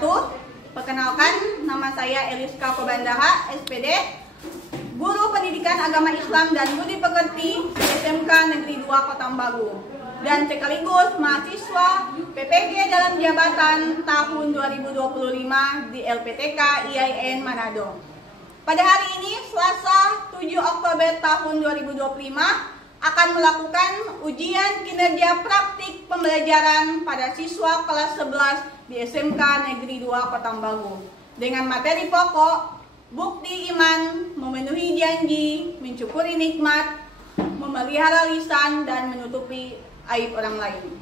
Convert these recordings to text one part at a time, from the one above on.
wabarakatuh. Perkenalkan, nama saya Eliska Kobandaha, SPD, Guru Pendidikan Agama Islam dan Budi Pekerti SMK Negeri 2 Kotambaru, dan sekaligus mahasiswa PPG dalam jabatan tahun 2025 di LPTK IAIN Manado. Pada hari ini, Selasa 7 Oktober tahun 2025, akan melakukan ujian kinerja praktik pembelajaran pada siswa kelas 11 di SMK Negeri 2 Kotambaru dengan materi pokok bukti iman, memenuhi janji, mencukuri nikmat, memelihara lisan, dan menutupi aib orang lain.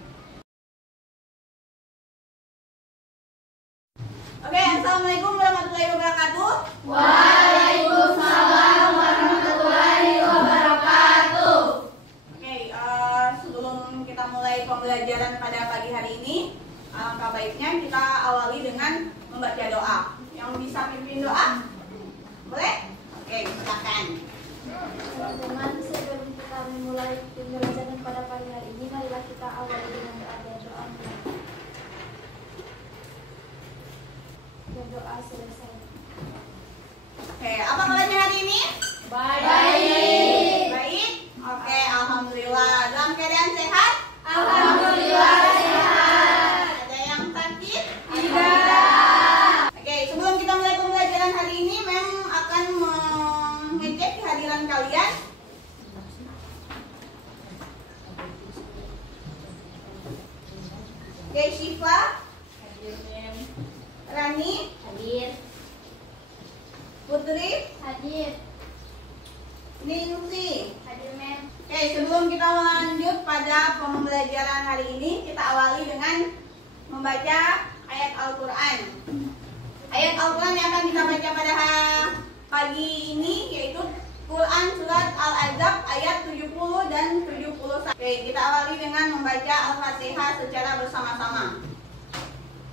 Oke, assalamualaikum warahmatullahi wabarakatuh. Waalaikumsalam warahmatullahi wabarakatuh. Oke, sebelum kita mulai pembelajaran pada pagi hari ini, alangkah baiknya kita awali dengan membaca doa. Yang bisa pimpin doa? Boleh? Oke, silakan. Teman-teman, sebelum kita memulai pembelajaran pada pagi hari ini, marilah kita awali dengan doa. Dan doa selesai. Oke, apa kabarnya hari ini? Baik. Baik? Oke, alhamdulillah. Dalam keadaan sehat? Alhamdulillah sehat. Ada yang sakit? Tidak. Oke, sebelum kita mulai pembelajaran hari ini, Mem akan mengecek kehadiran kalian. Oke, Syifa, Hadir, Mem. Rani, Hadir. Putri, Hadir. Ningsi. Hadir, Mem. Oke, sebelum kita lanjut pada pembelajaran hari ini, kita awali dengan membaca ayat Al-Quran. Ayat Al-Quran yang akan kita baca pada pagi ini yaitu Quran Surat Al-Ahzab ayat 70 dan 71. Oke, kita awali dengan membaca Al-Fatihah secara bersama-sama.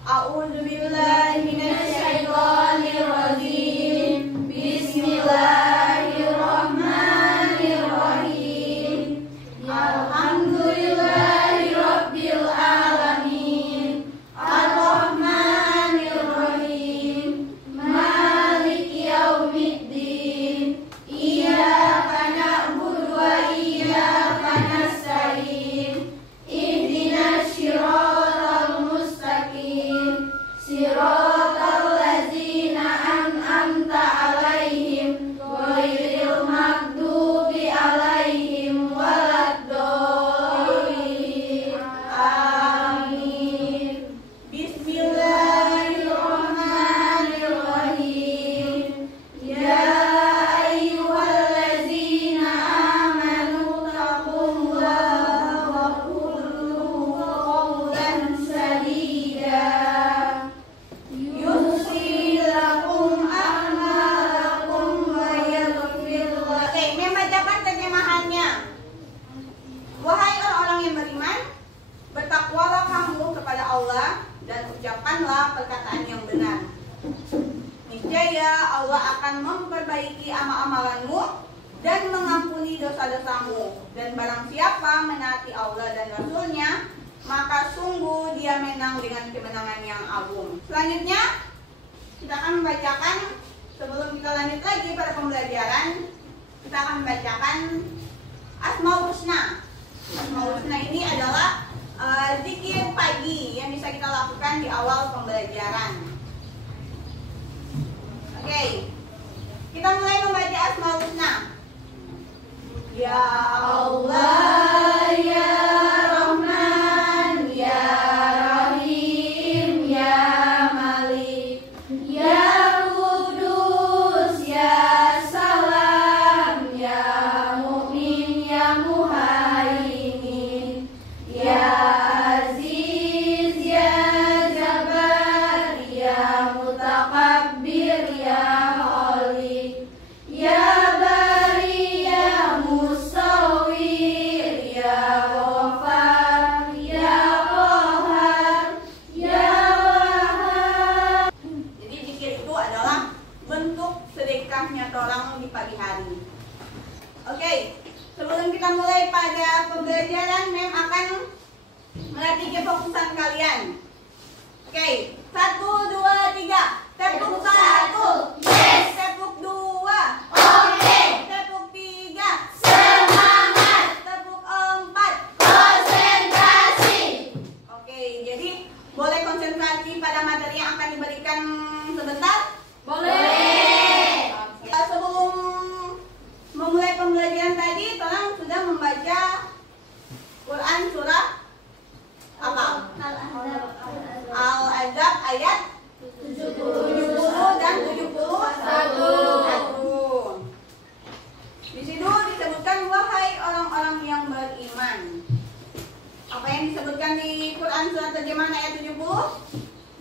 A'udzubillahi minasyaitonirrajim. Bismillahirrahmanirrahim. Alhamdulillahirabbil alamin. Ar-Rahmanirrahim. Maliki yaumiddin. Iyyaka na'budu wa iyyaka nasta'in. Ihdinas siratal mustaqim. Siratal ladzina an'amta 'alaihim ghairil maghdubi 'alaihim waladdallin. Amin. Bismillahirrahmanirrahim. Ya ayyuhalladzina amanu taqullaha wa qulu qawlan sadida. Yusri lakum a'malakum wa yaghfir lakum. Oke, membacakan terjemahannya. Wahai orang-orang yang beriman, bertakwalah kamu kepada Allah dan ucapkanlah perkataan yang benar. Niscaya Allah akan memperbaiki amal-amalanmu dan mengampuni dosa-dosamu. Dan barang siapa menaati Allah dan Rasul-Nya, maka sungguh dia menang dengan kemenangan yang agung. Selanjutnya, kita akan membacakan, sebelum kita lanjut lagi pada pembelajaran, kita akan membacakan Asmaul Husna. Asmaul Husna ini adalah zikir pagi yang bisa kita lakukan di awal pembelajaran. Oke, kita mulai membaca Asmaul Husna. Ya Allah, ya Rahman, ya Rahim, ya Malik, ya Kudus, ya Salam, ya Mu'min, ya Muhaimin, ya Aziz, ya Jabbar, ya Mutakabbir, ya Khalik, ya Bari, ya Musawwir, ya Ghafar, ya Qahar, ya Wahhab. Jadi zikir itu adalah bentuk sedekahnya orang di pagi hari. Oke, sebelum kita mulai pada pembelajaran, Mem akan melatih kefokusan kalian. Oke, 1, 2, 3. Tepuk 1. Yes. Tepuk 2. Oke. Tepuk 3. Semangat. Tepuk 4. Konsentrasi. Oke, jadi boleh konsentrasi pada materi yang akan diberikan sebentar? Boleh. Oke. Sebelum memulai pembelajaran tadi, tolong sudah membaca Quran surah apa? Al-Ahzab ayat 70 dan 71. Di situ disebutkan wahai orang-orang yang beriman. Apa yang disebutkan di Quran surat terjemahan ayat 70?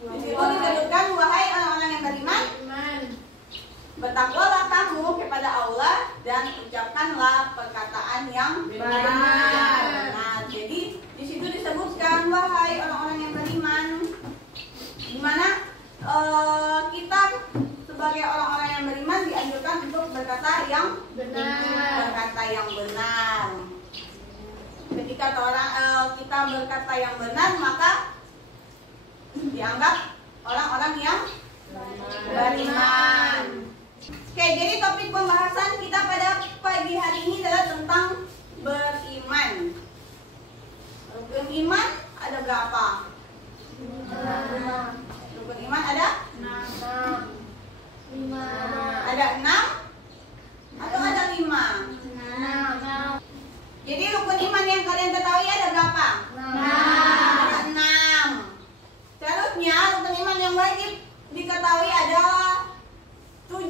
Di situ disebutkan wahai orang-orang yang beriman, bertakwalah kamu kepada Allah dan ucapkanlah perkataan yang benar. Nah, jadi di situ disebutkan wahai orang-orang yang beriman, di mana kita sebagai orang-orang yang beriman dianjurkan untuk berkata yang benar. Ketika kita berkata yang benar, maka dianggap orang-orang yang beriman. Oke, jadi topik pembahasan kita pada pagi hari ini adalah tentang beriman. Rukun iman ada berapa? Rukun iman ada? 5. Ada 6 atau ada 5? Jadi rukun iman yang kalian ketahui ada berapa? 6. Ada 6. Seharusnya rukun iman yang wajib diketahui adalah 77.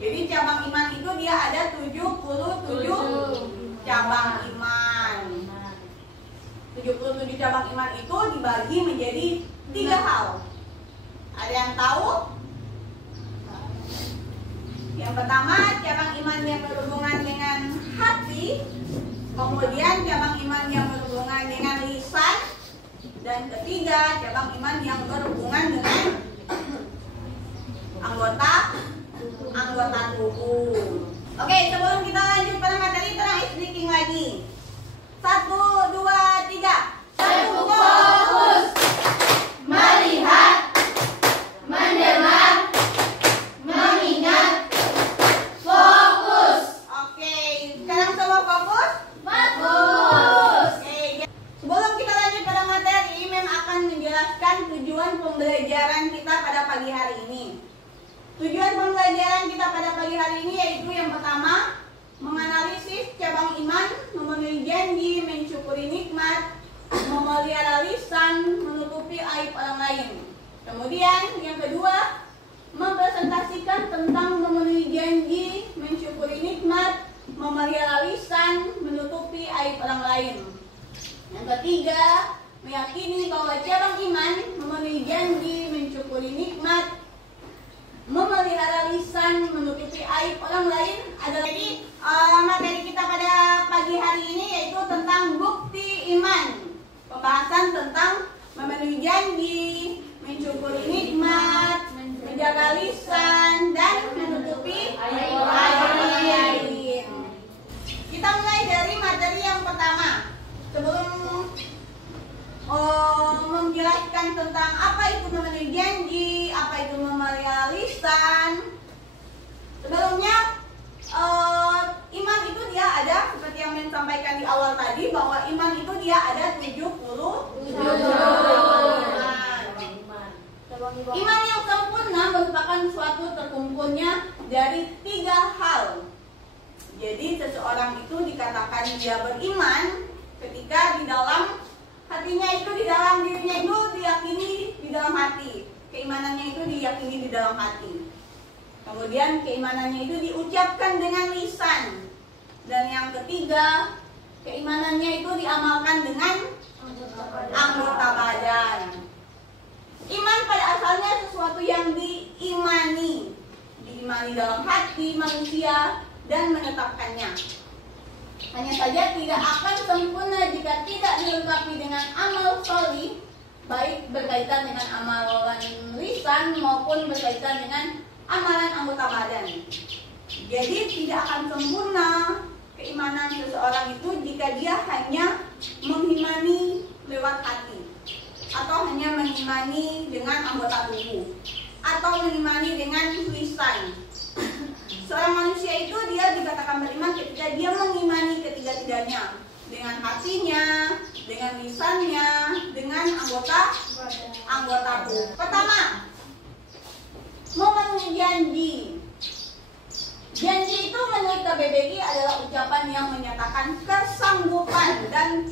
Jadi cabang iman itu dia ada 77 cabang iman. 77 cabang iman itu dibagi menjadi 3 hal. Ada yang tahu? Yang pertama, cabang iman yang berhubungan dengan hati. Kemudian cabang iman yang berhubungan dengan lisan. Dan ketiga, cabang iman yang berhubungan dengan anggota tubuh. Oke, sebelum kita lanjut pada materi, tolong speaking lagi. 1, 2, 3. Tepuk fokus. Melihat. Mendengar. Mengingat. Fokus. Oke, sekarang semua fokus? Fokus. Oke, sebelum kita lanjut pada materi, Mem akan menjelaskan tujuan pembelajaran kita pada pagi hari ini. Tujuan pembelajaran kita pada pagi hari ini yaitu yang pertama, menganalisis cabang iman, memenuhi janji, mensyukuri nikmat, memelihara lisan, menutupi aib orang lain. Kemudian yang kedua, mempresentasikan tentang memenuhi janji, mensyukuri nikmat, memelihara lisan, menutupi aib orang lain. Yang ketiga, meyakini bahwa cabang iman, memenuhi janji, mensyukuri nikmat, memelihara lisan, menutupi aib orang lain adalah. Jadi materi kita pada pagi hari ini yaitu tentang bukti iman. Pembahasan tentang memenuhi janji, mensyukuri nikmat, menjaga lisan, dan menutupi aib orang lain. Kita mulai dari materi yang pertama. Sebelum menjelaskan tentang apa itu memenuhi janji, apa itu memelihara lisan. Sebelumnya iman itu dia ada seperti yang Min sampaikan di awal tadi, bahwa iman itu dia ada 70. Iman yang sempurna merupakan suatu terkumpulnya dari 3 hal. Jadi seseorang itu dikatakan dia beriman ketika di dalam hatinya itu, di dalam dirinya itu diyakini di dalam hati. Keimanannya itu diyakini di dalam hati. Kemudian keimanannya itu diucapkan dengan lisan. Dan yang ketiga, keimanannya itu diamalkan dengan anggota badan. Iman pada asalnya sesuatu yang diimani dalam hati manusia dan menetapkannya. Hanya saja tidak akan sempurna jika tidak dilengkapi dengan amal sholih, baik berkaitan dengan amalan lisan maupun berkaitan dengan amalan anggota badan. Jadi tidak akan sempurna keimanan seseorang itu jika dia hanya mengimani lewat hati. atau hanya mengimani dengan anggota tubuh atau mengimani dengan lisan. Seorang manusia itu dia dikatakan beriman ketika dia mengimani ketiga-tiganya, dengan hatinya, dengan lisannya, dengan anggota tubuh. Pertama, memenuhi janji. Janji itu menurut KBBI adalah ucapan yang menyatakan kesanggupan dan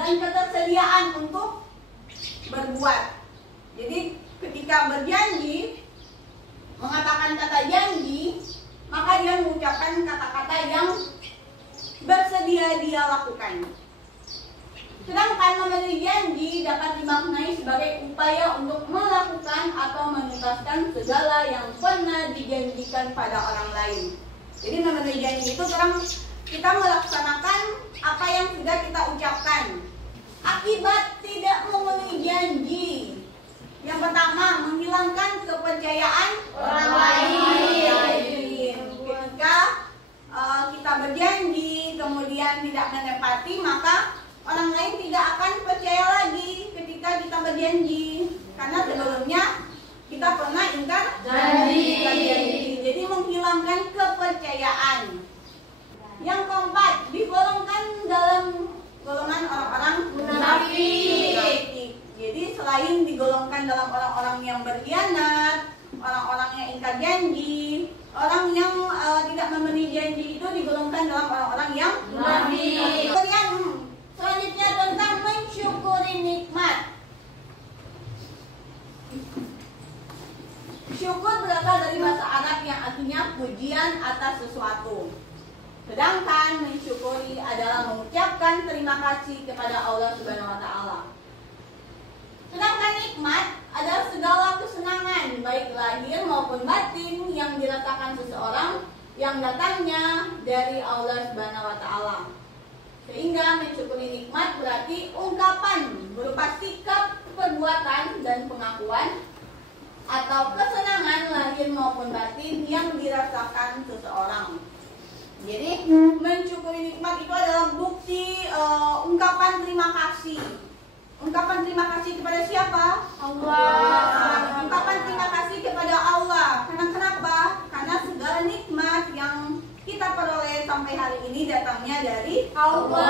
ketersediaan untuk berbuat. Jadi ketika berjanji, mengatakan kata janji, maka dia mengucapkan kata-kata yang bersedia dia lakukan. Sedangkan memenuhi janji dapat dimaknai sebagai upaya untuk melakukan atau menuntaskan segala yang pernah dijanjikan pada orang lain. Jadi memenuhi janji itu kita melaksanakan apa yang sudah kita ucapkan. Akibat tidak memenuhi janji, yang pertama, menghilangkan kepercayaan orang lain. Ketika kita berjanji kemudian tidak menepati, maka orang lain tidak akan percaya lagi ketika kita berjanji, karena sebelumnya kita pernah ingkar janji. Jadi menghilangkan kepercayaan. Yang keempat, digolongkan dalam golongan orang-orang munafik. Jadi selain digolongkan dalam orang-orang yang berkhianat, orang-orang yang ingkar janji, orang yang tidak memenuhi janji itu digolongkan dalam orang-orang yang munafik. Kemudian selanjutnya tentang mensyukuri nikmat. Syukur berasal dari bahasa Arab yang artinya pujian atas sesuatu. Sedangkan mensyukuri adalah mengucapkan terima kasih kepada Allah Subhanahu wa taala. Sedangkan nikmat adalah segala kesenangan baik lahir maupun batin yang dirasakan seseorang yang datangnya dari Allah Subhanahu wa taala. Sehingga mensyukuri nikmat berarti ungkapan berupa sikap, perbuatan, dan pengakuan atau kesenangan lahir maupun batin yang dirasakan seseorang. Jadi mensyukuri nikmat itu adalah bukti ungkapan terima kasih. Ungkapan terima kasih kepada siapa? Allah. Ungkapan terima kasih kepada Allah. Karena kenapa? Karena segala nikmat yang kita peroleh sampai hari ini datangnya dari Allah.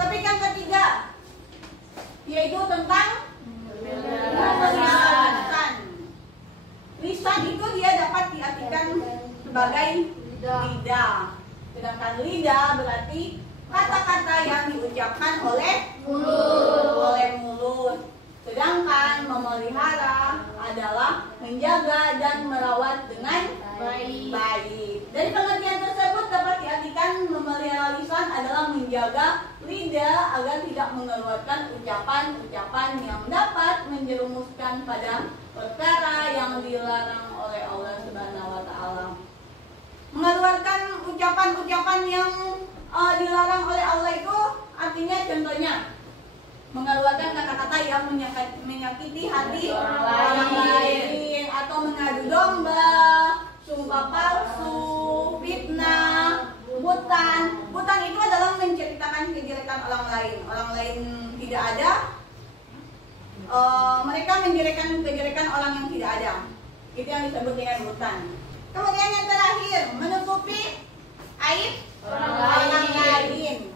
Topik yang ketiga yaitu tentang lisan. Lisan itu dia dapat diartikan sebagai lidah. Sedangkan lidah berarti kata-kata yang diucapkan oleh mulut. Sedangkan memelihara adalah menjaga dan merawat dengan baik. Dari pengertian tersebut dapat diartikan memelihara lisan adalah menjaga lidah agar tidak mengeluarkan ucapan-ucapan yang dapat menjerumuskan pada perkara yang dilarang oleh Allah Subhanahu wa taala. Mengeluarkan ucapan-ucapan yang dilarang oleh Allah itu artinya contohnya mengeluarkan kata-kata yang menyakiti hati orang lain, atau mengadu domba, sumpah palsu, fitnah, buhtan itu adalah menceritakan kejelekan orang lain. Orang lain tidak ada, mereka menjelekan kejelekan orang yang tidak ada. Itu yang disebut dengan buhtan. Kemudian yang terakhir, menutupi aib orang lain.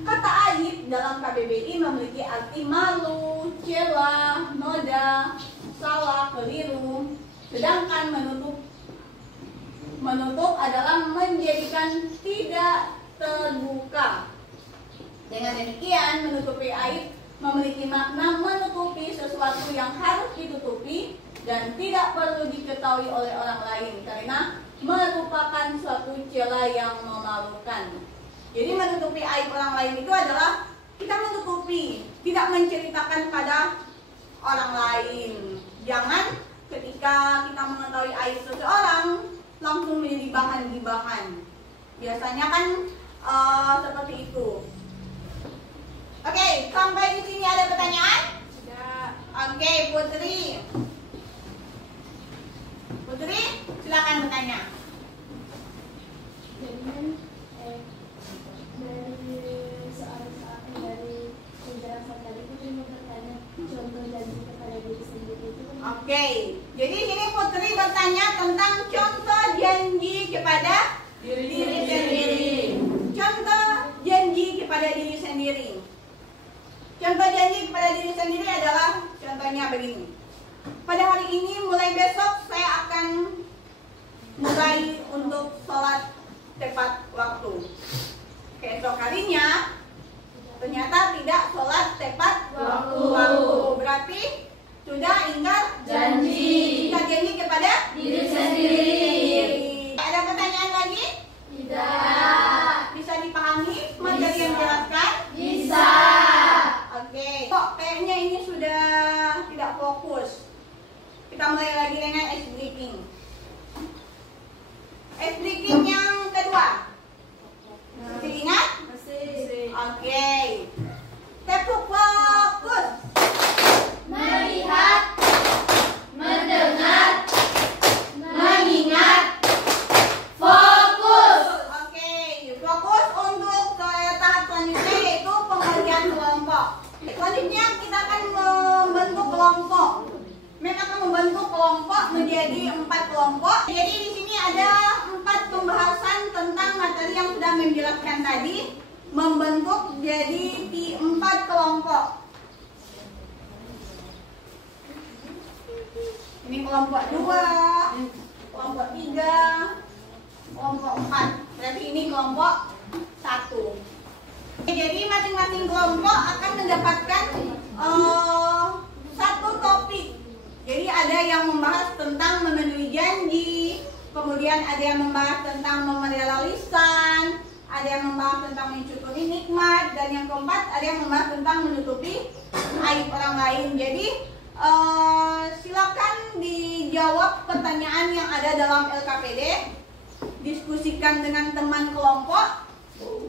Kata aib dalam KBBI memiliki arti malu, celah, noda, salah, keliru. Sedangkan menutup adalah menjadikan tidak terbuka. Dengan demikian, menutupi aib memiliki makna menutupi sesuatu yang harus ditutupi dan tidak perlu diketahui oleh orang lain karena merupakan suatu celah yang memalukan. Jadi menutupi aib orang lain itu adalah kita menutupi, tidak menceritakan pada orang lain. Jangan ketika kita mengetahui aib seseorang langsung menjadi bahan gibahan. Biasanya kan seperti itu. Oke, sampai di sini ada pertanyaan? Tidak. Oke, Putri, silakan bertanya. Dari Oke, jadi sini Putri bertanya tentang contoh janji kepada diri sendiri. Contoh janji kepada diri sendiri. Contoh janji kepada diri sendiri adalah contohnya begini. Pada hari ini mulai besok saya akan mulai untuk sholat tepat waktu. Keesok harinya ternyata tidak sholat tepat waktu. Berarti sudah ingkar Janji. Ingkar janji kepada Diri sendiri. Ada pertanyaan lagi? Tidak. Bisa dipahami materi yang dijelaskan? Bisa. Oke. Kok kayaknya ini sudah tidak fokus. Kita mulai lagi dengan ice breaking. Ice breaking yang kedua. Masih ingat? Masih. Oke. Tepuk fokus. Melihat, mendengar, mengingat, fokus. Oke, fokus untuk tahap selanjutnya yaitu pembagian kelompok. Selanjutnya kita akan membentuk kelompok. Memang akan membentuk kelompok menjadi 4 kelompok. Jadi di sini ada 4 pembahasan tentang materi yang sudah menjelaskan tadi, membentuk jadi 4 kelompok. Ini kelompok 2, kelompok 3, kelompok 4. Berarti ini kelompok 1. Jadi masing-masing kelompok akan mendapatkan satu topik. Jadi ada yang membahas tentang memenuhi janji, kemudian ada yang membahas tentang memelihara lisan, ada yang membahas tentang mensyukuri nikmat, dan yang keempat ada yang membahas tentang menutupi aib orang lain. Jadi silakan dijawab pertanyaan yang ada dalam LKPD, diskusikan dengan teman kelompok,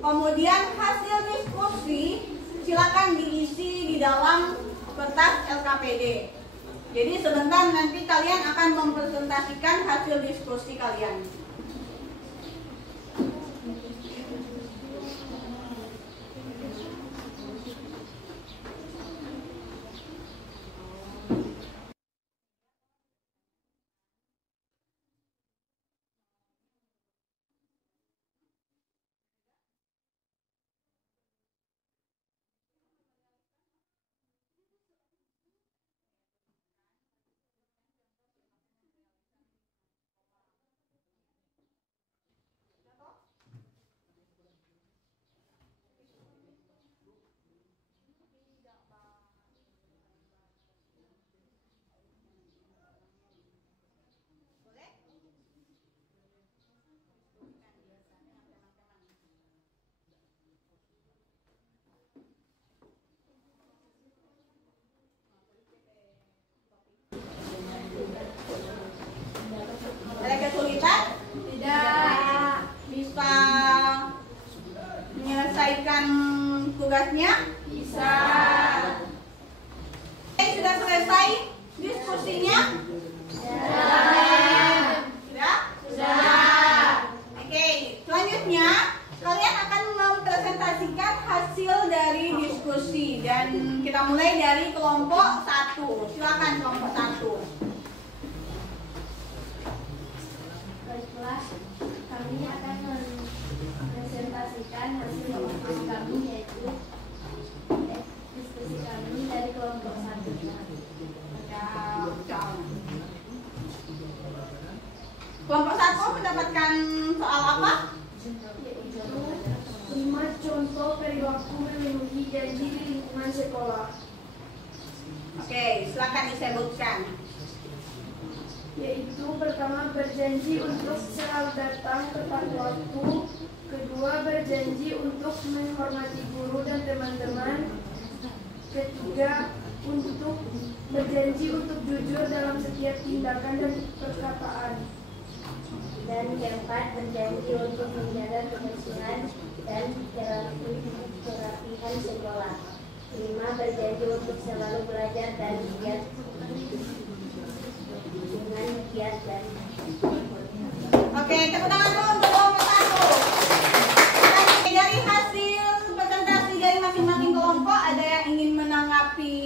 kemudian hasil diskusi silakan diisi di dalam kertas LKPD. Jadi sebentar nanti kalian akan mempresentasikan hasil diskusi kalian. Ada kesulitan? Tidak. Bisa menyelesaikan tugasnya? Bisa. Sudah selesai diskusinya? Sudah? Sudah. Oke, selanjutnya kalian akan mempresentasikan hasil dari diskusi dan kita mulai dari kelompok 1. Silakan kelompok 1. Baiklah, kami akan mempresentasikan hasil diskusi kami, yaitu diskusi kami dari kelompok 1. Kelompok 1 mendapatkan soal apa? Yaitu 5 contoh perilaku memenuhi janji di lingkungan sekolah. Oke, silakan disebutkan. Yaitu pertama, berjanji untuk selalu datang tepat waktu. Kedua, berjanji untuk menghormati guru dan teman-teman. Ketiga, untuk berjanji untuk jujur dalam setiap tindakan dan perkataan. Dan keempat, berjanji untuk menjaga kebersihan dan kerapihan sekolah. 5, berjanji untuk selalu belajar dan giat dengan giat dan Oke, tepuk tangan dulu untuk kelompok 1. Dari hasil presentasi dari masing-masing kelompok, ada yang ingin menanggapi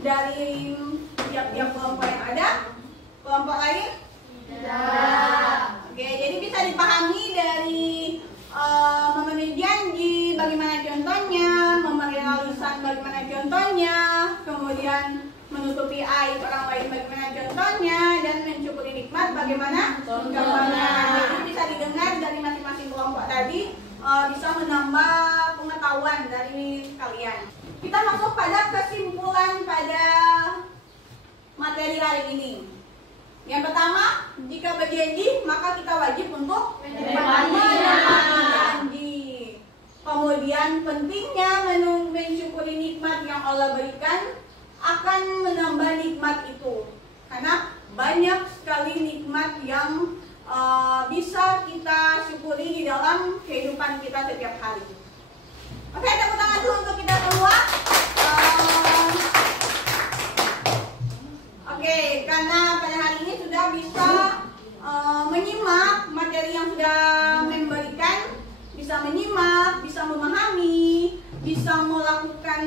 dari tiap-tiap kelompok orang lain bagaimana contohnya, dan mensyukuri nikmat bagaimana contohnya. Jadi bisa didengar dari masing-masing kelompok tadi, bisa menambah pengetahuan dari kalian. Kita masuk pada kesimpulan pada materi hari ini. Yang pertama, jika berjanji maka kita wajib untuk menepati janji. Kemudian pentingnya mensyukuri nikmat yang Allah berikan akan menambah nikmat itu, karena banyak sekali nikmat yang bisa kita syukuri di dalam kehidupan kita setiap hari. Oke, tepuk tangan dulu untuk kita semua. Oke, karena pada hari ini sudah bisa menyimak materi yang sudah memberikan, bisa menyimak, bisa memahami, bisa melakukan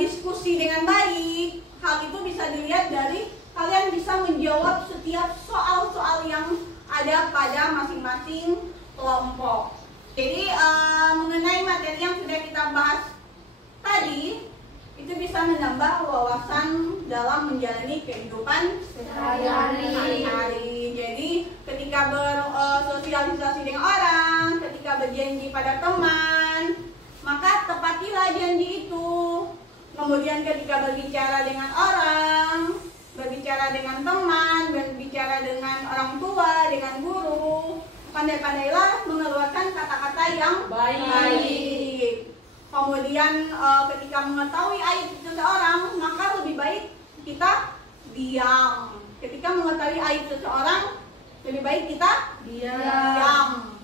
diskusi dengan baik. Hal itu bisa dilihat dari kalian bisa menjawab setiap soal-soal yang ada pada masing-masing kelompok. Jadi mengenai materi yang sudah kita bahas tadi, itu bisa menambah wawasan dalam menjalani kehidupan sehari-hari. Jadi ketika bersosialisasi dengan orang, ketika berjanji pada teman, maka tepatilah janji itu. Kemudian ketika berbicara dengan orang, berbicara dengan teman, berbicara dengan orang tua, dengan guru, pandai-pandailah mengeluarkan kata-kata yang baik. Kemudian ketika mengetahui aib seseorang, maka lebih baik kita diam. Ketika mengetahui aib seseorang, lebih baik kita diam.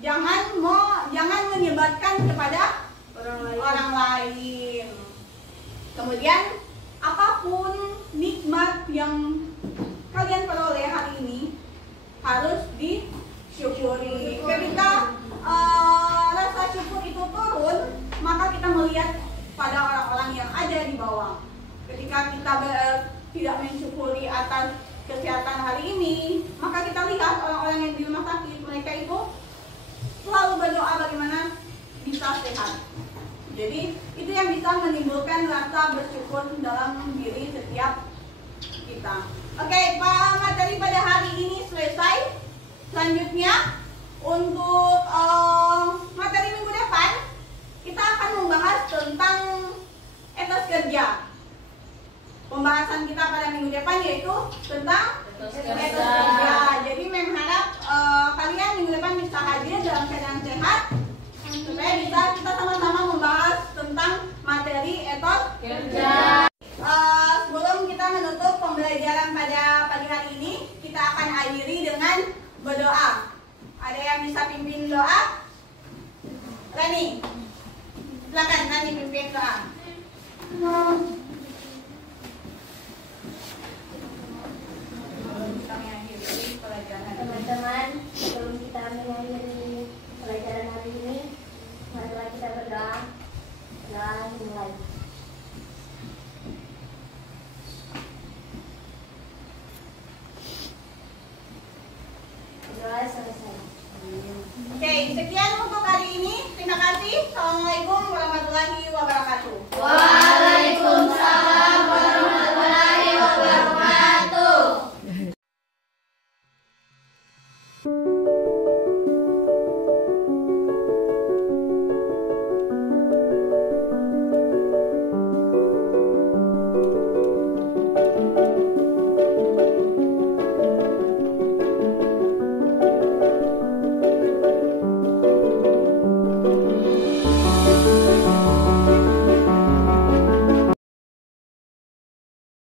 Jangan menyebarkan kepada orang lain. Kemudian apapun nikmat yang kalian peroleh hari ini harus disyukuri. Ketika rasa syukur itu turun, maka kita melihat pada orang-orang yang ada di bawah. Ketika kita tidak mensyukuri atas kesehatan hari ini, maka kita lihat orang-orang yang di rumah sakit, mereka itu selalu berdoa bagaimana bisa sehat. Jadi itu yang bisa menimbulkan rasa bersyukur dalam diri setiap kita. Oke, materi pada hari ini selesai. Selanjutnya untuk materi minggu depan kita akan membahas tentang etos kerja. Pembahasan kita pada minggu depan yaitu tentang etos kerja. Jadi mengharap kalian minggu depan bisa hadir dalam keadaan sehat, supaya bisa kita sama-sama membahas tentang materi etos kerja. Sebelum kita menutup pembelajaran pada pagi hari ini, kita akan akhiri dengan berdoa. Ada yang bisa pimpin doa? Rani, silakan Rani pimpin doa.